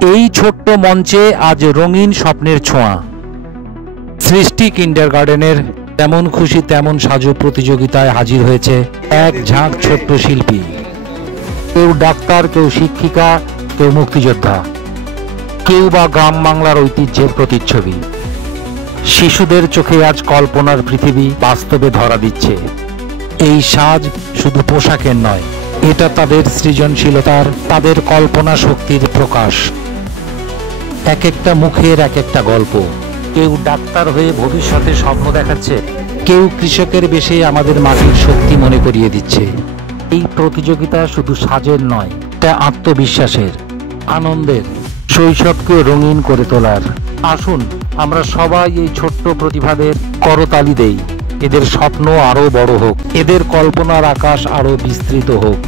এই ছোট্ট মঞ্চে আজ রঙিন স্বপ্নের ছোঁয়া। সৃষ্টি কিন্ডারগার্ডেনের তেমন খুশি তেমন সাজো প্রতিযোগিতায় হাজির হয়েছে এক ঝাঁক ছোট্ট শিল্পী। কেউ ডাক্তার, কেউ শিক্ষিকা, কেউ মুক্তিযোদ্ধা, কেউ বা গ্রাম বাংলার ঐতিহ্যের প্রতিচ্ছবি। শিশুদের চোখে আজ কল্পনার পৃথিবী বাস্তবে ধরা দিচ্ছে। এই সাজ শুধু পোশাকের নয়, এটা তাদের সৃজনশীলতার, তাদের কল্পনা শক্তির প্রকাশ। এক একটা মুখের এক একটা গল্প। কেউ ডাক্তার হয়ে ভবিষ্যতে স্বপ্ন দেখাচ্ছে, কেউ কৃষকের বেশে আমাদের মাটির শক্তি মনে করিয়ে দিচ্ছে। এই প্রতিযোগিতা শুধু সাজের নয়, এটা আত্মবিশ্বাসের, আনন্দের, শৈশবকে রঙিন করে তোলার। আসুন আমরা সবাই এই ছোট্ট প্রতিভাদের করতালি দেই। এদের স্বপ্ন আরো বড় হোক, এদের কল্পনার আকাশ আরো বিস্তৃত হোক।